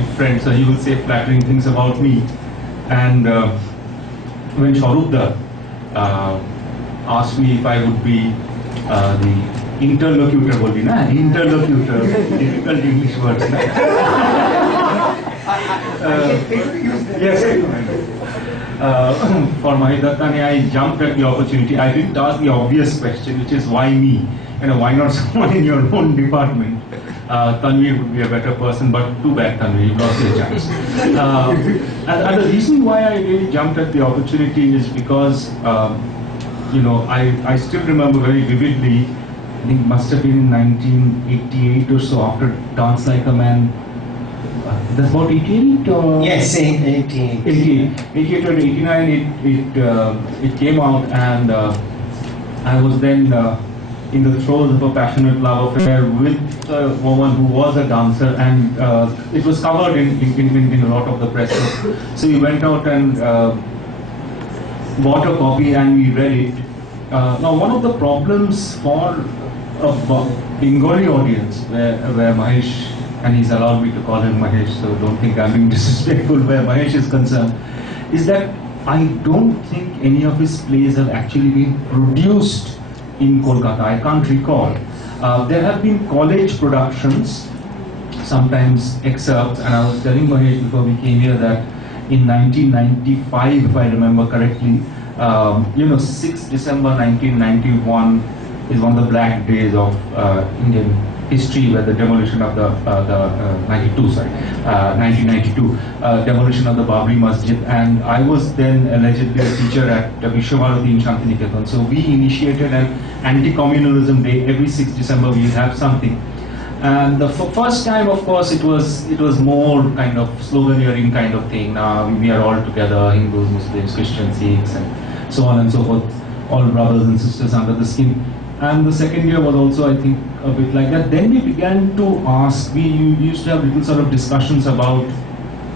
relationship friend, so he will say flattering things about me. And when Shaurukda asked me if I would be the interlocutor, interlocutor, difficult English words. Yes. For Mahesh Dattani, I jumped at the opportunity. I didn't ask the obvious question, which is why me? Why not someone in your own department? Tanvir would be a better person, but too bad, Tanvir, you lost your chance. And the reason why I really jumped at the opportunity is because, I still remember very vividly, I think it must have been in 1988 or so, after Dance Like a Man. That's about 88 or? Yes, 88. 88 or 89, it came out, and I was then in the throes of a passionate love affair with a woman who was a dancer, and it was covered in a lot of the press. So we went out and bought a copy and we read it. Now, one of the problems for a Bengali audience, where Mahesh, and he's allowed me to call him Mahesh, so don't think I'm being disrespectful where Mahesh is concerned, is that I don't think any of his plays have actually been produced in Kolkata. I can't recall. There have been college productions, sometimes excerpts, and I was telling Mahesh before we came here that in 1995, if I remember correctly, 6th December 1991 is one of the black days of Indian history, where the demolition of the 1992 demolition of the Babri Masjid, and I was then allegedly a teacher at Vishwabharati in Shantiniketan. So we initiated an anti-communalism day. Every 6th December we have something. And the first time, of course, it was more kind of sloganeering kind of thing. We are all together, Hindus, Muslims, Christians, Sikhs, and so on and so forth, all brothers and sisters under the skin. And the second year was also, I think, a bit like that. Then we began to ask, we used to have little sort of discussions about,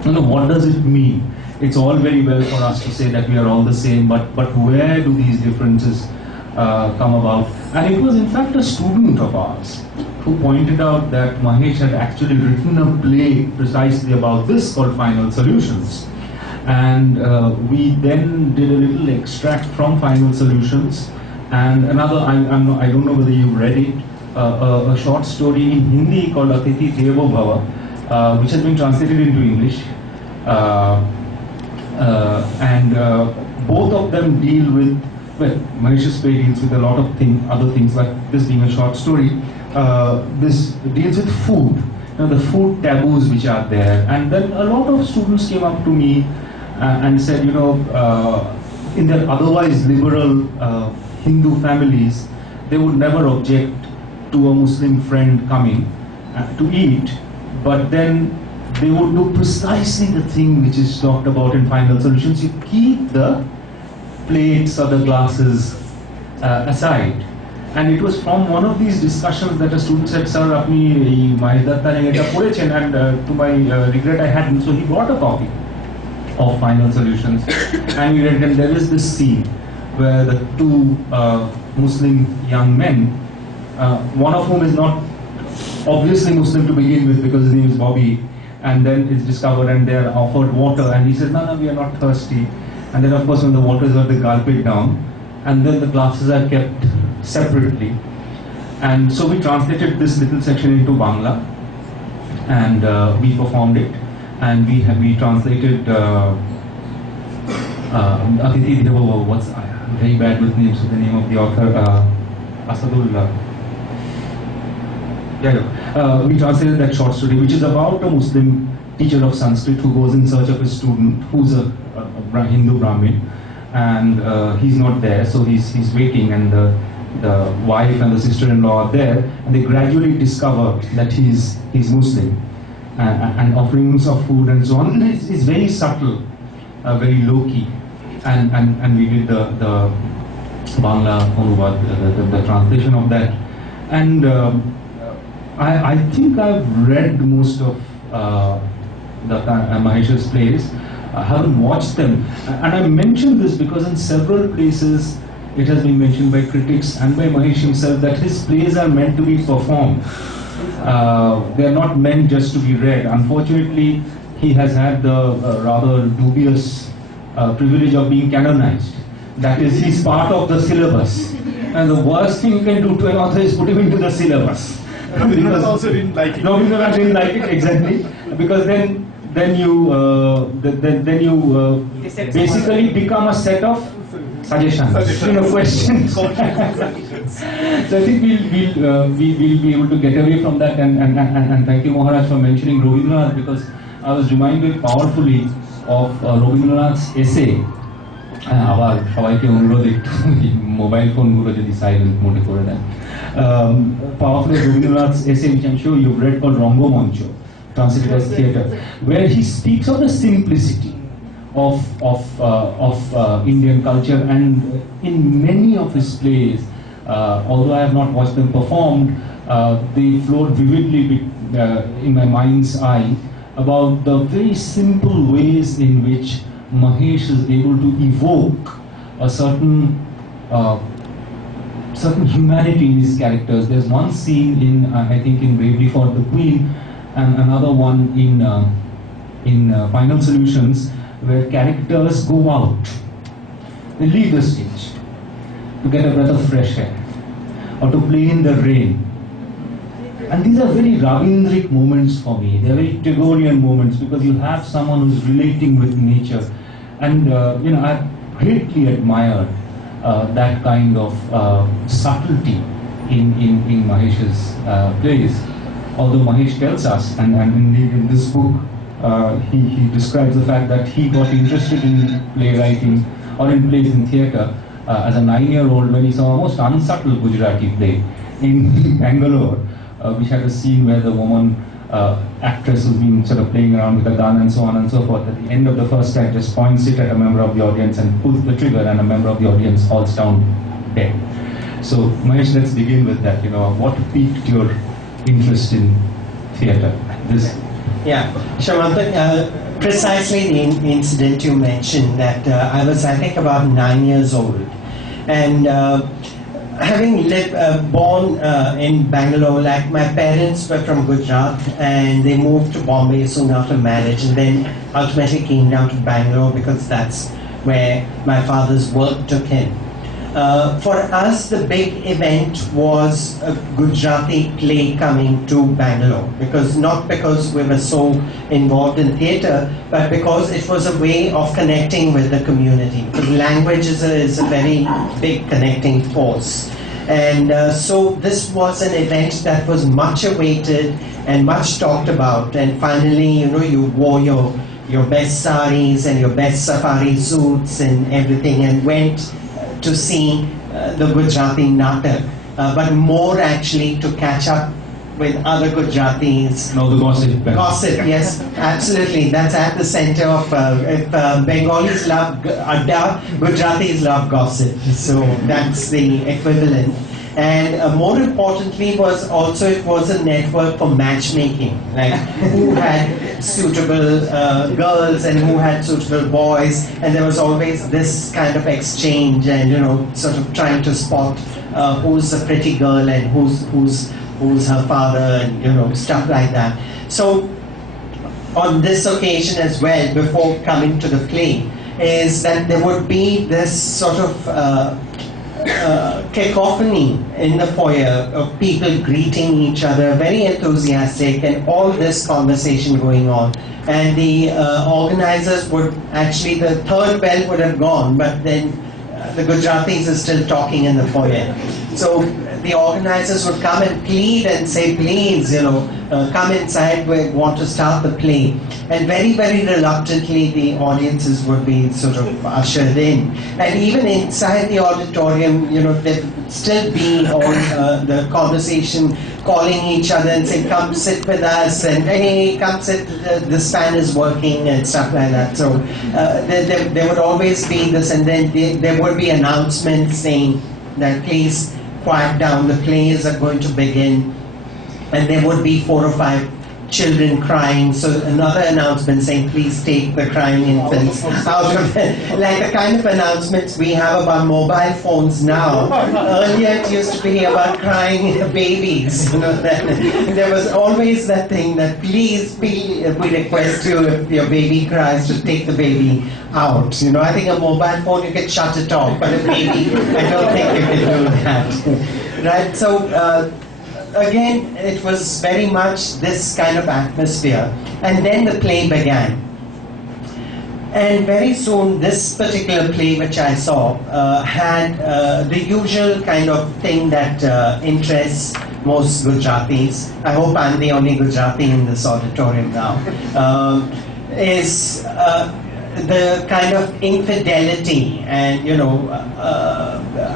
what does it mean? It's all very well for us to say that we are all the same, but where do these differences come about? And it was in fact a student of ours who pointed out that Mahesh had actually written a play precisely about this called Final Solutions. And we then did a little extract from Final Solutions. And another, I don't know whether you've read it, a short story in Hindi called Atithi Devo Bhava, which has been translated into English. Both of them deal with, well, Mahesh's play deals with a lot of other things, like this being a short story. This deals with food, the food taboos which are there. And then a lot of students came up to me and said, in their otherwise liberal Hindu families, they would never object to a Muslim friend coming to eat, but then they would do precisely the thing which is talked about in Final Solutions. You keep the plates or the glasses aside. And it was from one of these discussions that a student said, "Sir, apni Mahesh Dattani eta porechen," and to my regret I hadn't. So he brought a copy of Final Solutions, and we read, and there is this scene where the two Muslim young men, one of whom is not obviously Muslim to begin with because his name is Bobby, and then it's discovered and they are offered water, and he says, no, we are not thirsty. And then of course when the water is out, they gulp it down, and then the glasses are kept separately. And so we translated this little section into Bangla, and we performed it, and we translated Atithi Devo, I'm very bad with names, so the name of the author, Asadullah. We translated that short story, which is about a Muslim teacher of Sanskrit who goes in search of his student who's a Hindu Brahmin, and he's not there, so he's waiting, and the wife and the sister-in-law are there, and they gradually discover that he's Muslim, and offerings of food and so on. It's very subtle, very low-key, and we did the Bangla Anuvad, the translation of that, and I think I've read most of Mahesh's plays. I haven't watched them, and I mention this because in several places it has been mentioned by critics and by Mahesh himself that his plays are meant to be performed. They are not meant just to be read. Unfortunately, he has had the rather dubious privilege of being canonized. That is, he's part of the syllabus. And the worst thing you can do to an author is put him into the syllabus. Rabindranath also didn't like it. Rabindranath didn't like it, exactly. Because then you basically become a set of suggestions. Questions. So I think we'll be able to get away from that, and thank you, Maharaj, for mentioning Rabindranath, because I was reminded powerfully of Rabindranath's essay. আবার সবাইকে অনুরোধ একটু mobile ফোনগুলো যদি silent মোডে করে দেন powerful Rabindranath's essay, which I'm sure you've read, called Rangomancho, translated as theatre, where he speaks of the simplicity of Indian culture, and in many of his plays, although I have not watched them performed, they float vividly in my mind's eye about the very simple ways in which Mahesh is able to evoke a certain humanity in his characters. There's one scene in I think in Bravely for the Queen, and another one in Final Solutions, where characters go out, they leave the stage to get a breath of fresh air or to play in the rain. And these are very Ravindric moments for me. They're very Tagorean moments, because you have someone who's relating with nature. And I've greatly admired that kind of subtlety in Mahesh's plays. Although Mahesh tells us, and indeed in this book, he describes the fact that he got interested in playwriting or in plays in theatre as a 9-year-old, when he saw a most unsubtle Gujarati play in Bangalore, which had a scene where the woman actress was being sort of playing around with a gun and so on and so forth. At the end of the first act, just points it at a member of the audience and pulls the trigger, and a member of the audience falls down dead. So Mahesh, let's begin with that. What piqued your interest in theatre? Yeah, Samantak, precisely the incident you mentioned, that I was, I think, about 9 years old, and having born in Bangalore, like my parents were from Gujarat, and they moved to Bombay soon after marriage, and then ultimately came down to Bangalore because that's where my father's work took him. For us, the big event was a Gujarati play coming to Bangalore, not because we were so involved in theatre, but because it was a way of connecting with the community. Because language is a very big connecting force. And so this was an event that was much awaited and much talked about. And finally, you wore your best saris and your best safari suits and everything, and went to see the Gujarati Natak, but more actually to catch up with other Gujaratis. No, the gossip. Gossip, yes, absolutely. That's at the center of, if Bengalis love Adda, Gujaratis love gossip. So that's the equivalent. And more importantly it was a network for matchmaking, like who had suitable girls and who had suitable boys, and there was always this kind of exchange, and sort of trying to spot who's a pretty girl and who's her father, and stuff like that. So on this occasion as well, before coming to the play, is that there would be this sort of cacophony in the foyer of people greeting each other, very enthusiastic, and all this conversation going on. And the organizers would actually, the third bell would have gone, but then the Gujaratis are still talking in the foyer. So the organizers would come and plead and say, please, come inside, we want to start the play. And very, very reluctantly, the audiences would be sort of ushered in. And even inside the auditorium, there would still be all the conversation, calling each other and saying, come sit with us, and hey, come sit, this fan is working, and stuff like that. So there would always be this, and then there would be announcements saying that please quiet down, the plays are going to begin. And there would be 4 or 5 children crying, so another announcement saying, please take the crying infants out of it. Like the kind of announcements we have about mobile phones now. Earlier it used to be about crying babies. You know, there was always that thing that please, we request you, if your baby cries, to take the baby out. You know, I think a mobile phone you can shut it off, but a baby, I don't think you can do that. Right? So again, it was very much this kind of atmosphere. And then the play began. And very soon, this particular play which I saw had the usual kind of thing that interests most Gujaratis. I hope I'm the only Gujarati in this auditorium now. Is the kind of infidelity and, you know,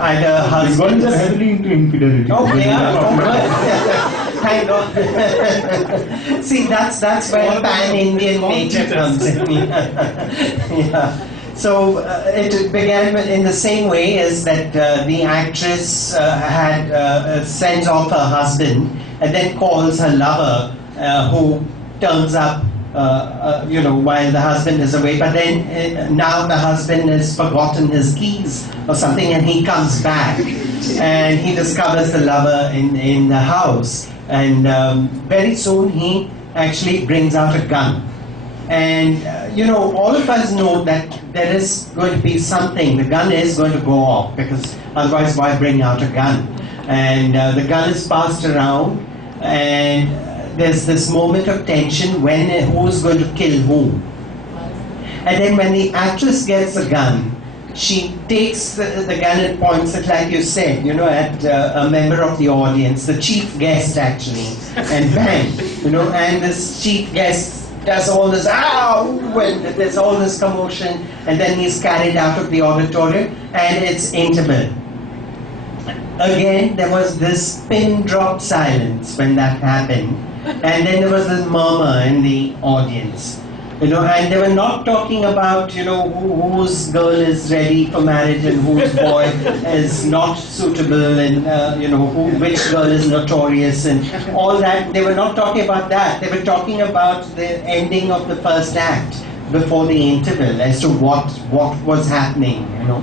either husbands... are heavily into infidelity. Okay, thank God. See, that's where pan-Indian nature comes in. Yeah. So it began in the same way as that the actress sends off her husband and then calls her lover, who turns up you know, while the husband is away, but then now the husband has forgotten his keys or something, and he comes back and he discovers the lover in the house, and very soon he actually brings out a gun. And you know, all of us know that there is going to be something, the gun is going to go off, because otherwise why bring out a gun? And the gun is passed around, and there's this moment of tension when who's going to kill whom. And then when the actress gets the gun, she takes the gun and points it, like you said, you know, at a member of the audience, the chief guest actually, and bang, you know, and this chief guest does all this, ow, and there's all this commotion, and then he's carried out of the auditorium, and it's intimate. Again, there was this pin drop silence when that happened. And then there was this murmur in the audience, you know, and they were not talking about, you know, whose girl is ready for marriage and whose boy is not suitable, and you know, which girl is notorious and all that. They were not talking about that. They were talking about the ending of the first act before the interval, as to what was happening, you know.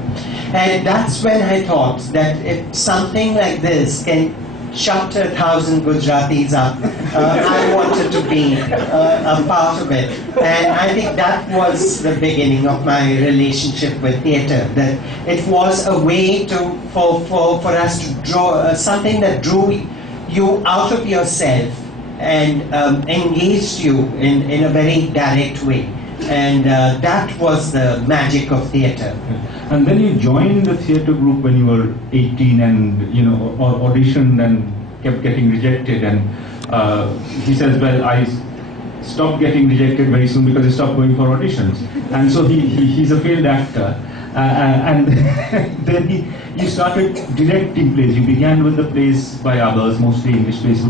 And that's when I thought that if something like this can shut 1,000 Gujaratis up, I wanted to be a part of it. And I think that was the beginning of my relationship with theatre, that it was a way for us to draw something that drew you out of yourself and engaged you in a very direct way. And that was the magic of theatre. And then you joined the theatre group when you were 18, and you know, auditioned and kept getting rejected. And he says, well, I stopped getting rejected very soon because I stopped going for auditions. And so he's a failed actor. And then you started directing plays. You began with the plays by others, mostly English plays.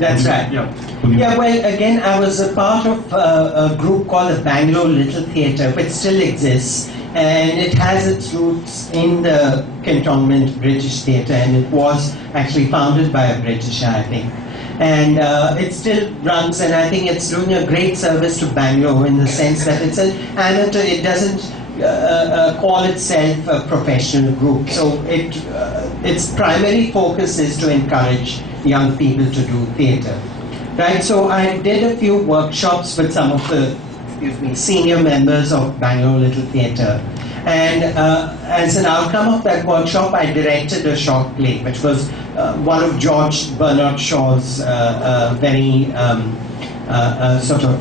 That's right. Yeah, well, again, I was a part of a group called the Bangalore Little Theatre, which still exists, and it has its roots in the cantonment British theatre, and it was actually founded by a British, I think. And it still runs, and I think it's doing a great service to Bangalore in the sense that it's an amateur, it doesn't call itself a professional group. So its primary focus is to encourage young people to do theatre. Right, so I did a few workshops with some of the senior members of Bangalore Little Theatre, and as an outcome of that workshop I directed a short play which was one of George Bernard Shaw's very sort of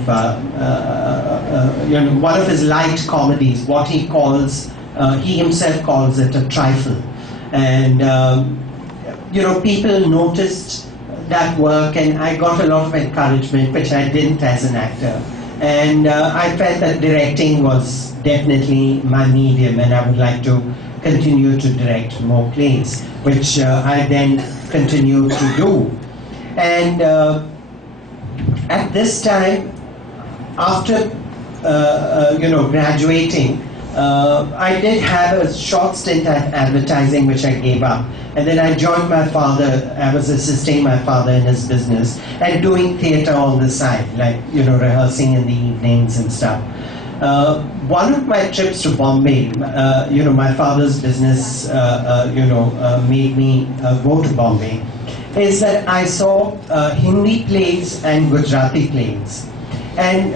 you know, one of his light comedies, what he calls, he himself calls it a trifle. And you know, people noticed that work, and I got a lot of encouragement, which I didn't as an actor. And I felt that directing was definitely my medium, and I would like to continue to direct more plays, which I then continued to do. And at this time, after you know, graduating, I did have a short stint at advertising, which I gave up. And then I joined my father. I was assisting my father in his business and doing theatre on the side, like, you know, rehearsing in the evenings and stuff. One of my trips to Bombay, you know, my father's business, you know, made me go to Bombay, is that I saw Hindi plays and Gujarati plays. And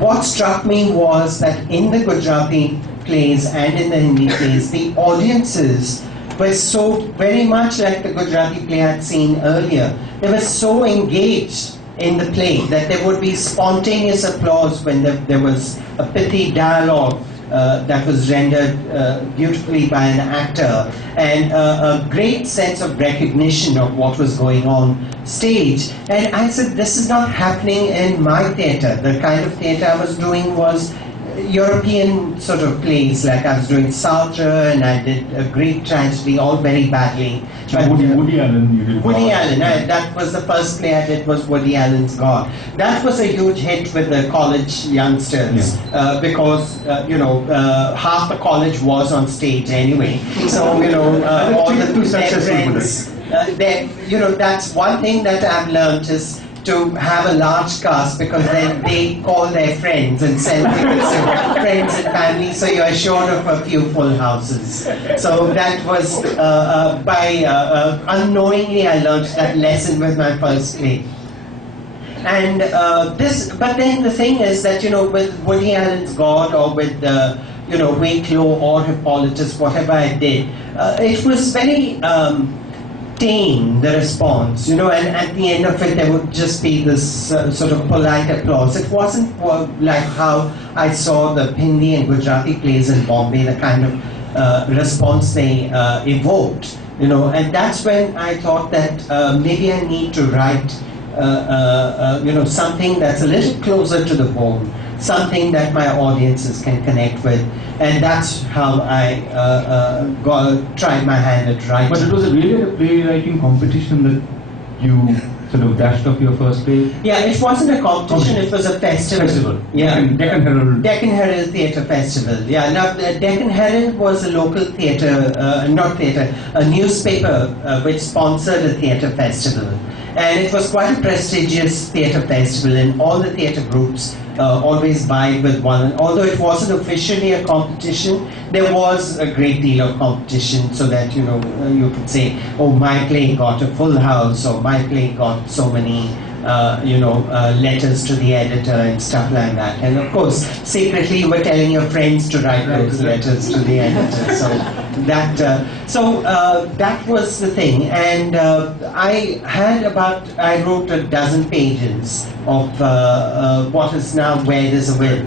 what struck me was that in the Gujarati plays and in the Hindi plays, the audiences were so very much like the Gujarati play I'd seen earlier. They were so engaged in the play that there would be spontaneous applause when there was a pithy dialogue that was rendered beautifully by an actor, and a great sense of recognition of what was going on stage. And I said, this is not happening in my theatre. The kind of theatre I was doing was European sort of plays, like I was doing Sartre, and I did a Greek tragedy, all very badly. But, Woody Allen, you did. Woody Allen, that was the first play I did, was Woody Allen's God. That was a huge hit with the college youngsters, because, you know, half the college was on stage anyway. So, you know, all the their friends, you know, that's one thing that I've learned is to have a large cast, because then they call their friends and sell tickets to friends and family, so you're assured of a few full houses. So that was, unknowingly I learned that lesson with my first play. And but then the thing is that, you know, with Woody Allen's God, or with, you know, Wakelow or Hippolytus, whatever I did, it was very tame, the response, you know, and at the end of it there would just be this sort of polite applause. It wasn't like how I saw the Hindi and Gujarati plays in Bombay, the kind of response they evoked, you know, and that's when I thought that maybe I need to write, you know, something that's a little closer to the bone, something that my audiences can connect with. And that's how I tried my hand at writing. But it was really a playwriting competition that you sort of dashed off your first play? Yeah, it wasn't a competition, it was a festival. Yeah. Deccan Herald. Deccan Herald Theatre Festival. Yeah, now Deccan Herald was a local theatre, not theatre, a newspaper which sponsored a theatre festival. And it was quite a prestigious theatre festival, and all the theatre groups always vied with one. Although it wasn't officially a competition, there was a great deal of competition, so that, you know, you could say, oh, my play got a full house, or my play got so many, you know, letters to the editor and stuff like that. And of course, secretly you were telling your friends to write those letters to the editor. So that, that was the thing. And I wrote a dozen pages of what is now Where There's a Will.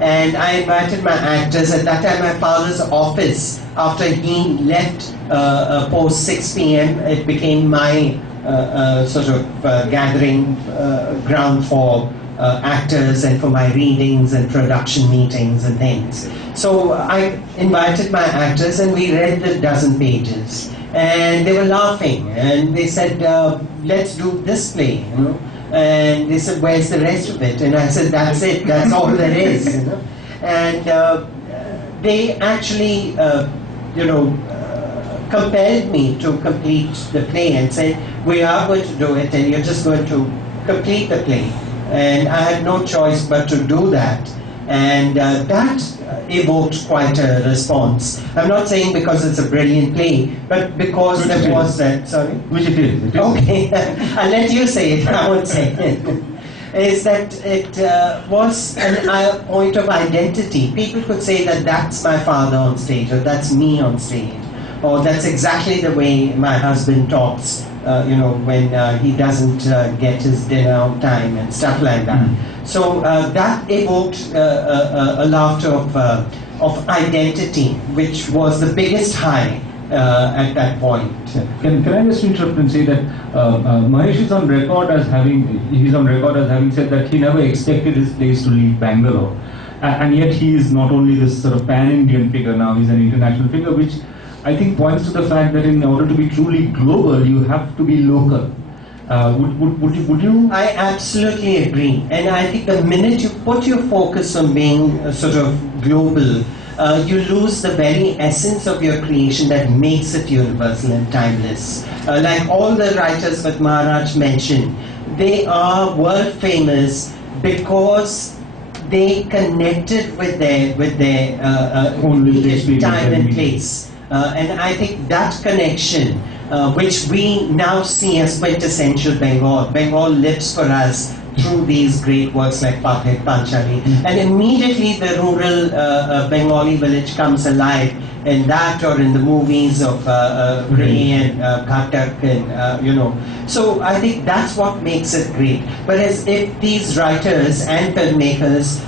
And I invited my actors. At that time, my father's office, after he left post 6 p.m., it became my sort of gathering ground for actors and for my readings and production meetings and things. So I invited my actors and we read the dozen pages. And they were laughing and they said, let's do this play, you know. And they said, where's the rest of it? And I said, that's it, that's all there is, you know. And they actually, you know, compelled me to complete the play and said, we are going to do it and you're just going to complete the play. And I had no choice but to do that. And that evoked quite a response. I'm not saying because it's a brilliant play, but because there was that, sorry? Which it is. Okay, I'll let you say it, I won't say it. Is that it was a point of identity. People could say that that's my father on stage, or that's me on stage, or that's exactly the way my husband talks, you know, when he doesn't get his dinner on time and stuff like that. So that evoked a laughter of identity, which was the biggest high at that point. Can I just interrupt and say that Mahesh is on record as having said that he never expected his plays to leave Bangalore, and yet he is not only this sort of pan-Indian figure now, he's an international figure, which I think points to the fact that in order to be truly global, you have to be local. Would you? I absolutely agree, and I think the minute you put your focus on being sort of global, you lose the very essence of your creation that makes it universal and timeless. Like all the writers that Maharaj mentioned, they are world famous because they connected with their time and place. And I think that connection, which we now see as quintessential Bengal. Bengal lives for us through these great works like Pathet Panchali. And immediately the rural Bengali village comes alive in that, or in the movies of Ray and Ghatak, and you know. So I think that's what makes it great. Whereas if these writers and filmmakers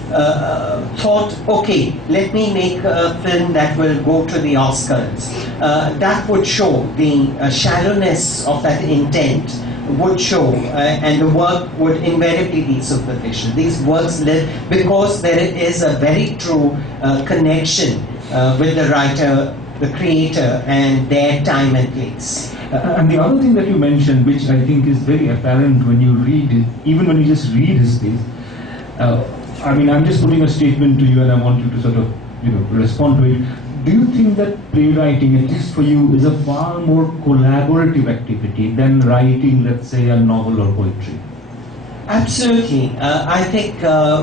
thought, okay, let me make a film that will go to the Oscars, that would show the shallowness of that intent, would show, and the work would invariably be superficial. These works live because there is a very true connection with the writer, the creator, and their time and place. And the other thing that you mentioned, which I think is very apparent when you read it, even when you just read his piece, I mean, I'm just putting a statement to you, and I want you to sort of, you know, respond to it. Do you think that playwriting, at least for you, is a far more collaborative activity than writing, let's say, a novel or poetry? Absolutely. I think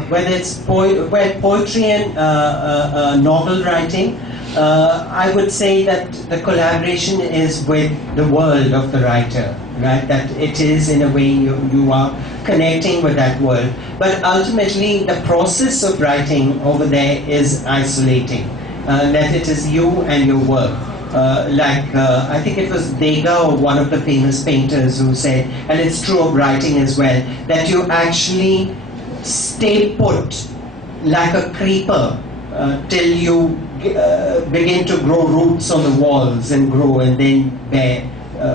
whether it's poetry and novel writing, I would say that the collaboration is with the world of the writer, right? That it is, in a way, you are connecting with that world. But ultimately, the process of writing over there is isolating. That it is you and your work. I think it was Degas, one of the famous painters, who said, and it's true of writing as well, that you actually stay put like a creeper till you begin to grow roots on the walls and grow and then bear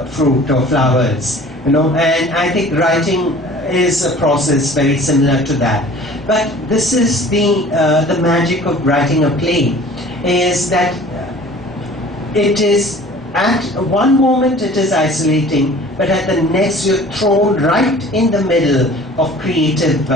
fruit or flowers. You know, and I think writing is a process very similar to that. But this is the magic of writing a play, is that it is at one moment it is isolating, but at the next you're thrown right in the middle of creative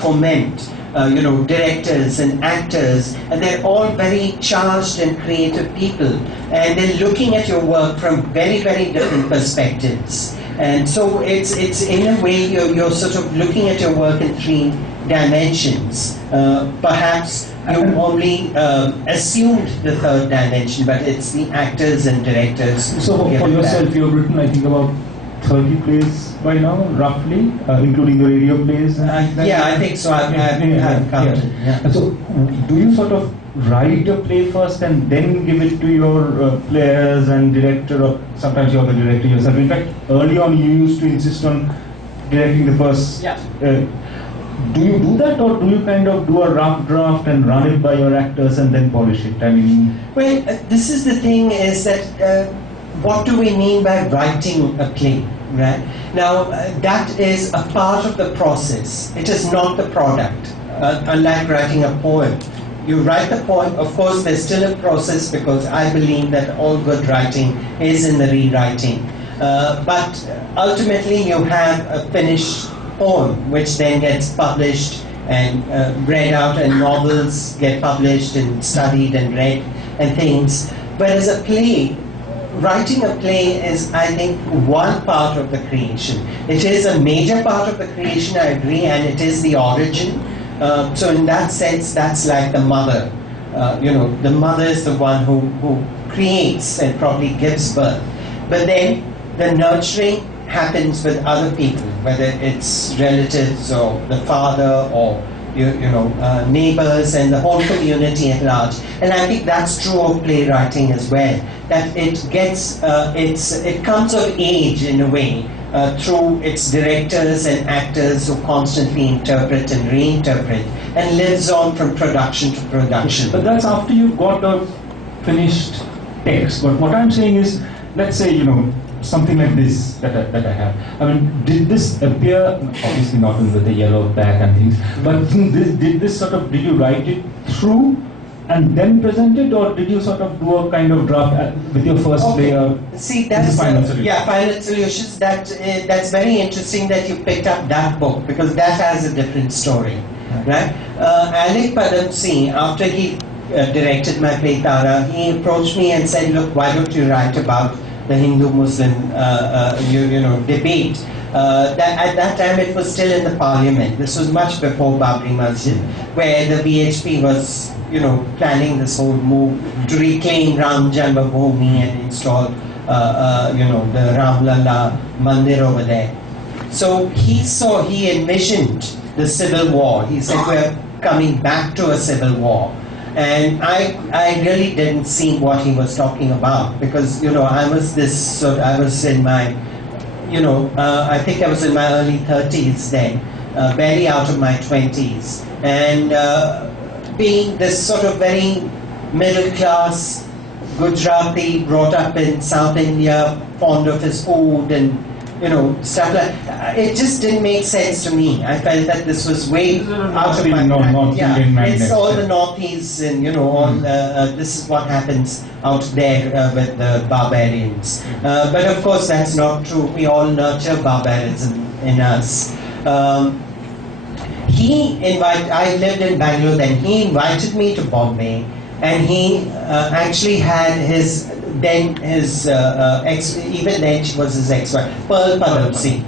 foment. You know, directors and actors, and they're all very charged and creative people, and they're looking at your work from very, very different perspectives. And so it's in a way you're sort of looking at your work in three dimensions. Perhaps you only assumed the third dimension, but it's the actors and directors. So for yourself, you've written, I think, about 30 plays by now, roughly, including the radio plays? Yeah, I think so. I've counted. Yeah. So do you sort of write a play first and then give it to your players and director, or sometimes you're the director yourself? In fact, early on you used to insist on directing the first. Yeah. Do you do that, or do you kind of do a rough draft and run it by your actors and then polish it? I mean, well, this is the thing, is that what do we mean by writing a play, right? Now, that is a part of the process. It is not the product, unlike writing a poem. You write the poem, of course there's still a process, because I believe that all good writing is in the rewriting. But ultimately you have a finished poem, which then gets published and read out, and novels get published and studied and read and things. Whereas a play, writing a play is, I think, one part of the creation. It is a major part of the creation, I agree, and it is the origin. So in that sense, that's like the mother. You know, the mother is the one who creates and probably gives birth. But then the nurturing happens with other people, whether it's relatives or the father or neighbors and the whole community at large. And I think that's true of playwriting as well, that it gets, it comes of age in a way through its directors and actors who constantly interpret and reinterpret, and lives on from production to production. But that's after you've got a finished text. But what I'm saying is, let's say, something like this that I have. I mean, did this appear, obviously not with the yellow back and things, but did you write it through and then present it, or did you sort of do a kind of draft with your first play? See, that's Final Solutions. Yeah, Final Solutions. That's very interesting that you picked up that book, because that has a different story, right? Alec Padam Singh, after he directed my play Tara, he approached me and said, look, why don't you write about the Hindu-Muslim debate. At that time it was still in the parliament. This was much before Babri Masjid, where the BHP was planning this whole move to reclaim Ram Janmabhoomi and install the Ram Lalla Mandir over there. So he envisioned the civil war. He said we're coming back to a civil war. And I really didn't see what he was talking about, because I was in my I think I was in my early 30s then, barely out of my 20s, and being this sort of very middle class Gujarati, brought up in South India, fond of his food and stuff like it just didn't make sense to me. I felt that this was way out of my mind. It's all the Northeast and all this is what happens out there with the barbarians. But of course that's not true. We all nurture barbarism in us. I lived in Bangalore then. He invited me to Bombay, and he actually had his ex, even then she was his ex-wife, Pearl Padamsi.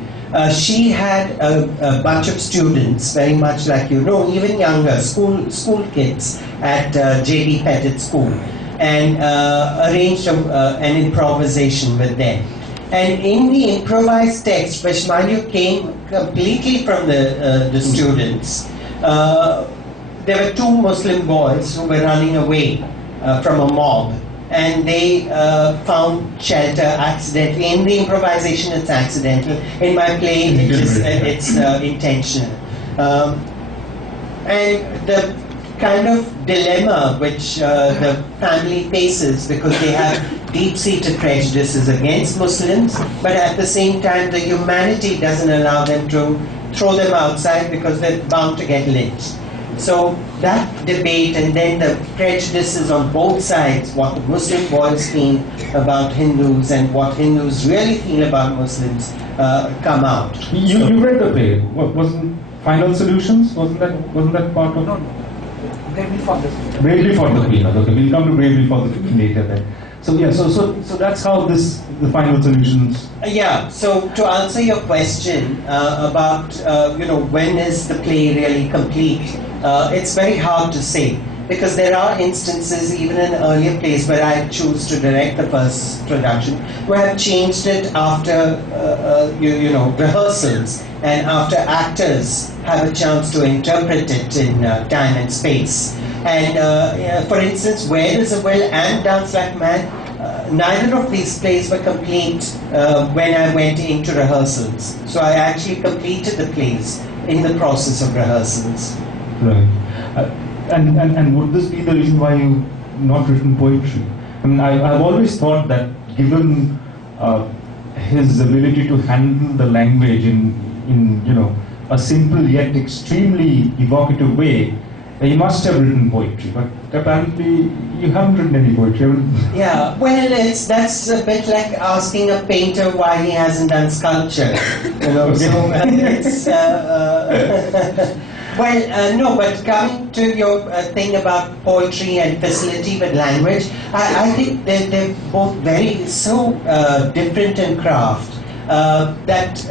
She had a bunch of students, very much like even younger, school kids at J.D. Pettit School, and arranged an improvisation with them. And in the improvised text, which mind you came completely from the students, there were two Muslim boys who were running away from a mob. And they found shelter accidentally. In the improvisation, it's accidental. In my play, it's intentional. And the kind of dilemma which the family faces, because they have deep-seated prejudices against Muslims, but at the same time, the humanity doesn't allow them to throw them outside because they're bound to get lynched. So that debate, and then the prejudices on both sides, what the Muslim boys feel about Hindus and what Hindus really feel about Muslims, come out. You read the play. Wasn't Final Solutions? Wasn't that part of? No. Bravely for the Queen. Bravely for the Queen. Okay, we'll come to Bravely for the Queen later then. So yeah, so that's how the Final Solutions. So to answer your question about when is the play really complete, it's very hard to say, because there are instances even in earlier plays where I choose to direct the first production, where I've changed it after rehearsals and after actors have a chance to interpret it in time and space. And for instance, Where Is a Will and Dance Like Mad, neither of these plays were complete when I went into rehearsals. So I actually completed the plays in the process of rehearsals. Right. And would this be the reason why you've not written poetry? I mean, I've always thought that given his ability to handle the language in a simple yet extremely evocative way, he must have written poetry. But apparently you haven't written any poetry. Yeah, well, that's a bit like asking a painter why he hasn't done sculpture. So it's. No, but coming to your thing about poetry and facility with language, I think they're both so different in craft that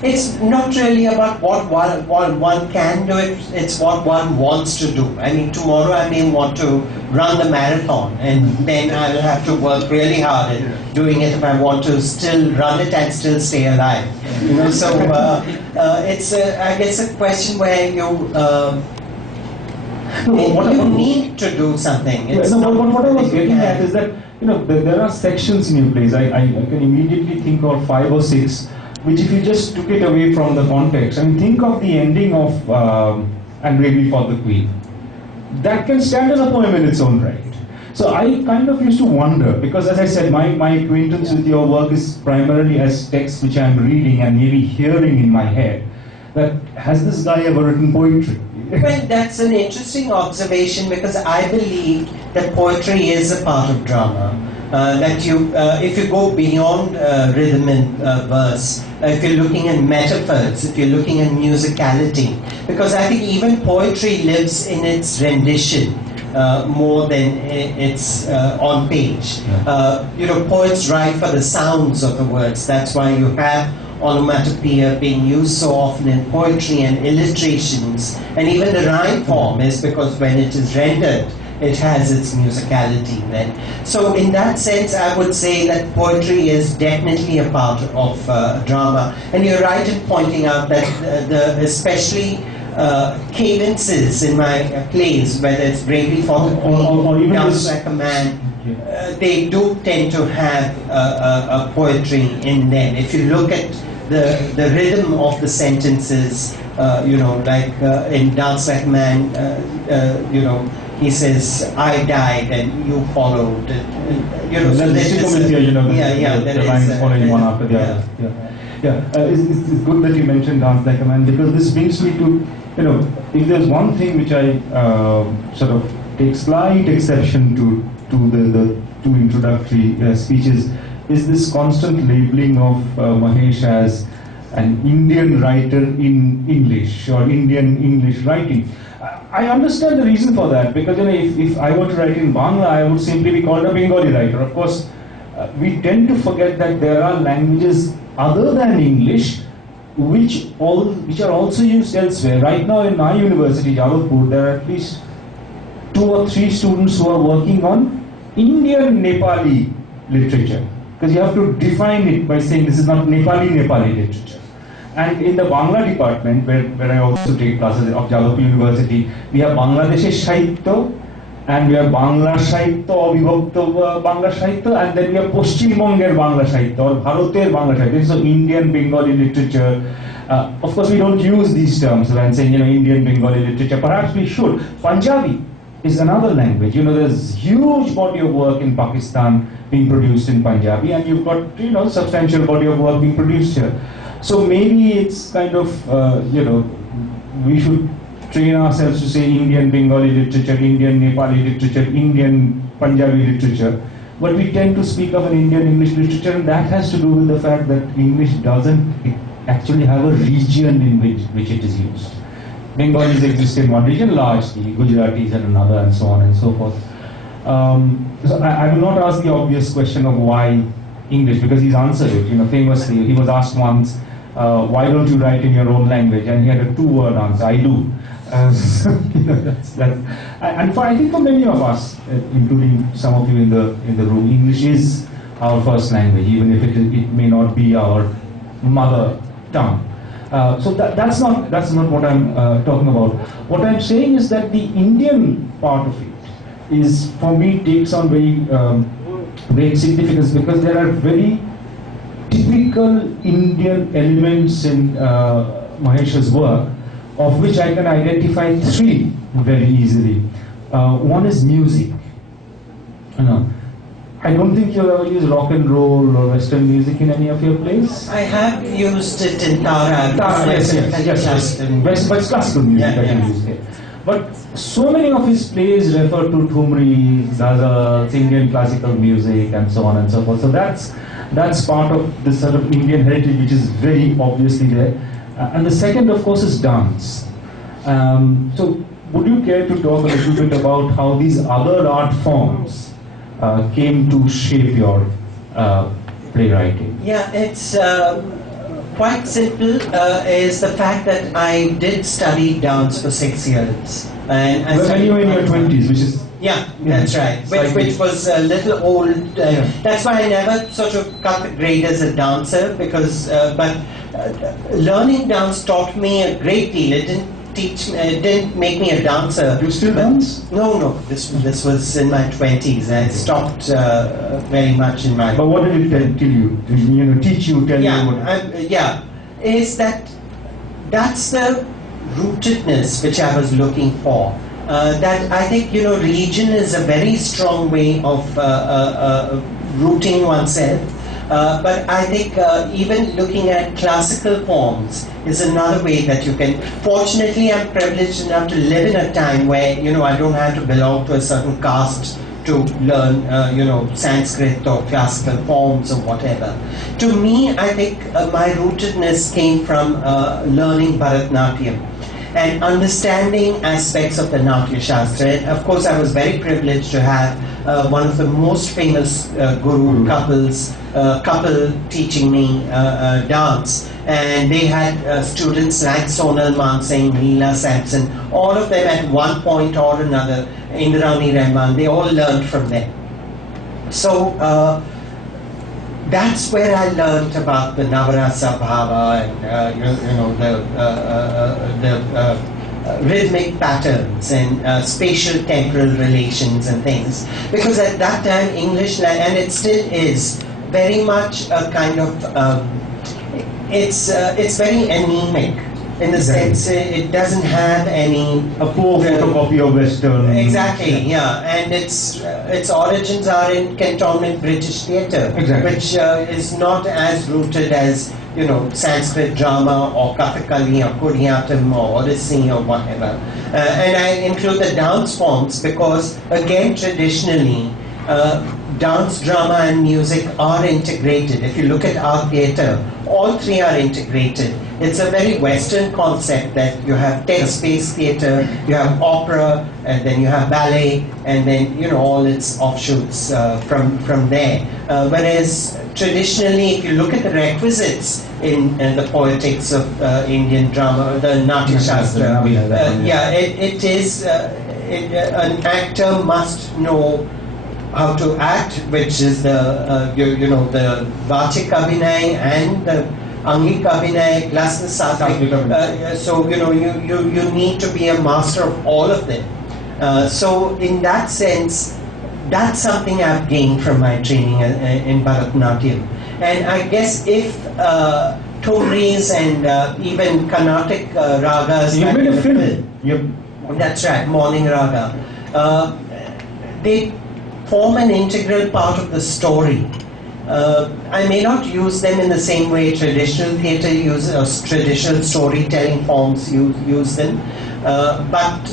it's not really about what one can do, it's what one wants to do. I mean, tomorrow I may want to run the marathon, and then I will have to work really hard at doing it if I want to still run it and still stay alive. So it's I guess a question where you need to do something. What I was getting at is that there are sections in your plays. I can immediately think of 5 or 6. Which, if you just took it away from the context, I mean, think of the ending of And Bravely for the Queen. That can stand as a poem in its own right. So I kind of used to wonder, because as I said, my acquaintance with your work is primarily as text which I'm reading and maybe hearing in my head, that has this guy ever written poetry? Well, that's an interesting observation, because I believe that poetry is a part of drama. That if you go beyond rhythm and verse, if you're looking at metaphors, if you're looking at musicality, because I think even poetry lives in its rendition. more than it's on page. Poets write for the sounds of the words. That's why you have onomatopoeia being used so often in poetry and illustrations. And even the rhyme form is because when it is rendered, it has its musicality then. So in that sense, I would say that poetry is definitely a part of drama. And you're right in pointing out that especially cadences in my plays, whether it's Bravely for the Queen or even Dance Like a Man, they do tend to have a poetry in them. If you look at the rhythm of the sentences, like in Dance Like a Man, he says, "I died and you followed." The lines following one after the other. It's good that you mentioned Dance Like a Man, because this brings me to, if there's one thing which I sort of take slight exception to the two introductory speeches, is this constant labeling of Mahesh as an Indian writer in English, or Indian English writing. I understand the reason for that, because if I were to write in Bangla, I would simply be called a Bengali writer. Of course, we tend to forget that there are languages other than English which are also used elsewhere. Right now in my university, Jabalpur, there are at least 2 or 3 students who are working on Indian Nepali literature, because you have to define it by saying this is not Nepali literature. And in the Bangla department, where I also take classes of Jabalpur University, we have Bangladeshi Sahitya, and we have Bangla Sahitya, Abhibhakta Bangla Sahitya, and then we have Paschim Banger Bangla Sahitya, or Bharater Bangla Sahitya. So Indian Bengali literature. Of course, we don't use these terms when saying Indian Bengali literature. Perhaps we should. Punjabi is another language. There's huge body of work in Pakistan being produced in Punjabi, and you've got substantial body of work being produced here. So maybe it's kind of we should train ourselves to say Indian Bengali literature, Indian Nepali literature, Indian Punjabi literature, but we tend to speak of an Indian English literature, and that has to do with the fact that English doesn't actually have a region in which it is used. Bengalis exist in one region largely, Gujaratis in another, and so on and so forth. So I will not ask the obvious question of why English, because he's answered it. Famously, he was asked once, why don't you write in your own language? And he had a 2-word answer: I do. And I think for many of us, including some of you in the room, English is our first language, even if it may not be our mother tongue. So that's not what I'm talking about. What I'm saying is that the Indian part of it is, for me, takes on very great significance, because there are very typical Indian elements in Mahesh's work, of which I can identify 3 very easily. One is music. I don't think you've ever used rock and roll or Western music in any of your plays. I have used it in Tara. Yes. But it's classical music that you use here. But so many of his plays refer to Thumri, ghazals, Indian classical music, and so on and so forth. So that's part of this sort of Indian heritage, which is very obviously there. And the second, of course, is dance. So would you care to talk a little bit about how these other art forms came to shape your playwriting? Yeah, it's quite simple. Is the fact that I did study dance for 6 years. And when you were in your 20s, which is... Yeah, that's right. Which was a little old. That's why I never sort of cut the grade as a dancer, because learning dance taught me a great deal. It didn't make me a dancer. You still dance? No. This was in my 20s. I stopped very much in my. But what did it tell you? Teach you? Tell you what? Is that's the rootedness which I was looking for. That I think religion is a very strong way of rooting oneself. But I think even looking at classical forms is another way that you can. Fortunately, I'm privileged enough to live in a time where I don't have to belong to a certain caste to learn Sanskrit or classical forms or whatever. To me, I think my rootedness came from learning Bharatanatyam. and understanding aspects of the Natya Shastra. And of course, I was very privileged to have one of the most famous guru couple teaching me dance. And they had students like Sonal Mansingh, Leela Sampson, all of them at one point or another, Indrani Rahman, they all learned from them. So that's where I learned about the Navarasa Bhava and the rhythmic patterns and spatial temporal relations and things. Because at that time English, and it still is, very much a kind of, it's very anemic. In the sense, it doesn't have any a poor photocopy of Western. Exactly, yeah, and its origins are in cantonment British theatre, which is not as rooted as Sanskrit drama or Kathakali or Kuriyattam or Odissi or whatever. And I include the dance forms because, again, traditionally, dance, drama, and music are integrated. If you look at our theatre, all three are integrated. It's a very Western concept that you have text-based theatre, you have opera, and then you have ballet, and then all its offshoots from there. Whereas traditionally, if you look at the requisites in the poetics of Indian drama, the Natya Shastra, it is an actor must know how to act, which is the Vachik Abhinay and the Angik Abhinay plus the Satvik. So you need to be a master of all of them. So in that sense, that's something I've gained from my training in Bharatanatyam. And I guess if Tumris and even Carnatic ragas, you made a film. That's right, Morning Raga. They form an integral part of the story. I may not use them in the same way traditional theatre uses, or traditional storytelling forms use them, but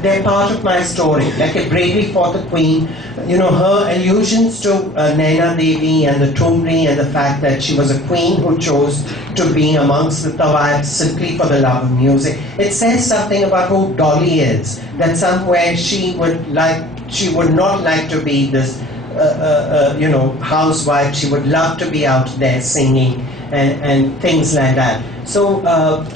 they're part of my story. Like a Bravery for the Queen, her allusions to Naina Devi and the Tumri and the fact that she was a queen who chose to be amongst the Tawaids simply for the love of music. It says something about who Dolly is, that somewhere she would not like to be this housewife. She would love to be out there singing and things like that. So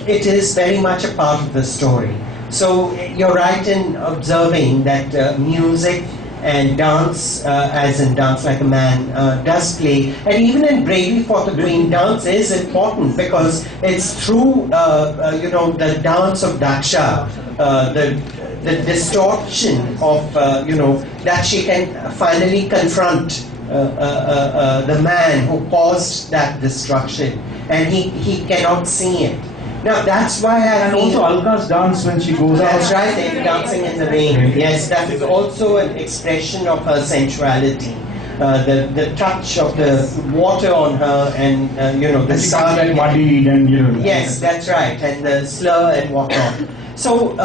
it is very much a part of the story. So you're right in observing that music and dance, as in Dance Like a Man, does play. And even in Bravery for the Queen, dance is important because it's through the dance of Daksha, the distortion of that she can finally confront the man who caused that destruction, and he cannot see it. Now that's why I also Alka's dance when she goes out. That's right, dancing in the rain. Yes, that is also an expression of her sensuality. The touch of the water on her, and the sun and muddied, and Yes, that's right, and the slur and whatnot. So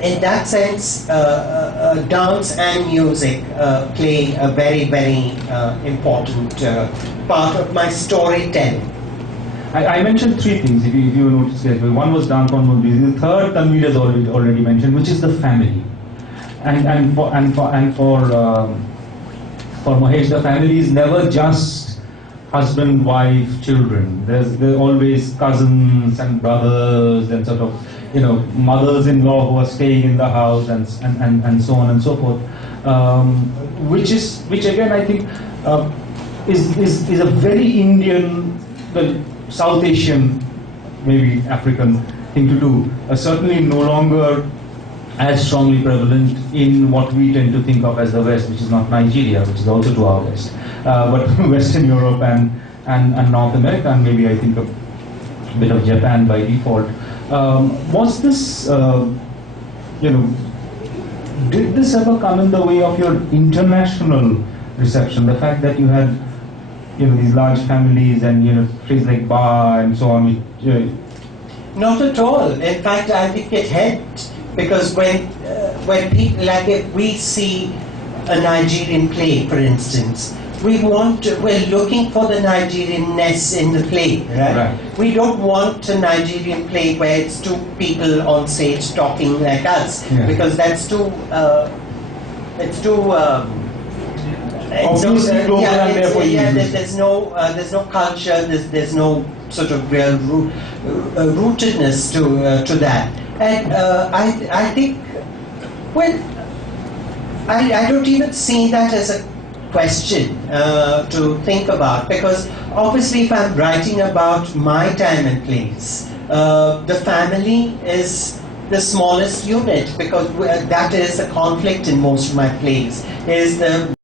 in that sense, dance and music play a very, very important part of my storytelling. I mentioned three things, if you notice it. One was dance, one was music. The third, Tanveer has already mentioned, which is the family. And for Mahesh, the family is never just husband, wife, children. There's always cousins and brothers and sort of mothers-in-law who are staying in the house and so on and so forth. Which again I think is a very Indian, South Asian, maybe African thing to do. Certainly no longer as strongly prevalent in what we tend to think of as the West, which is not Nigeria, which is also to our West, but Western Europe and North America, and maybe I think a bit of Japan by default. Was this, did this ever come in the way of your international reception? The fact that you had these large families and places like Bar and so on. Not at all. In fact, I think it helped, because when people, like if we see a Nigerian play, for instance, we're looking for the Nigerian-ness in the play, right? Right. We don't want a Nigerian play where it's two people on stage talking like us, Yeah. because that's too, Obviously global and therefore easy. there's no culture, there's no sort of real rootedness to that. And I think, well, I don't even see that as a question to think about, because obviously if I'm writing about my time and place, the family is the smallest unit, because that is the conflict in most of my plays, is the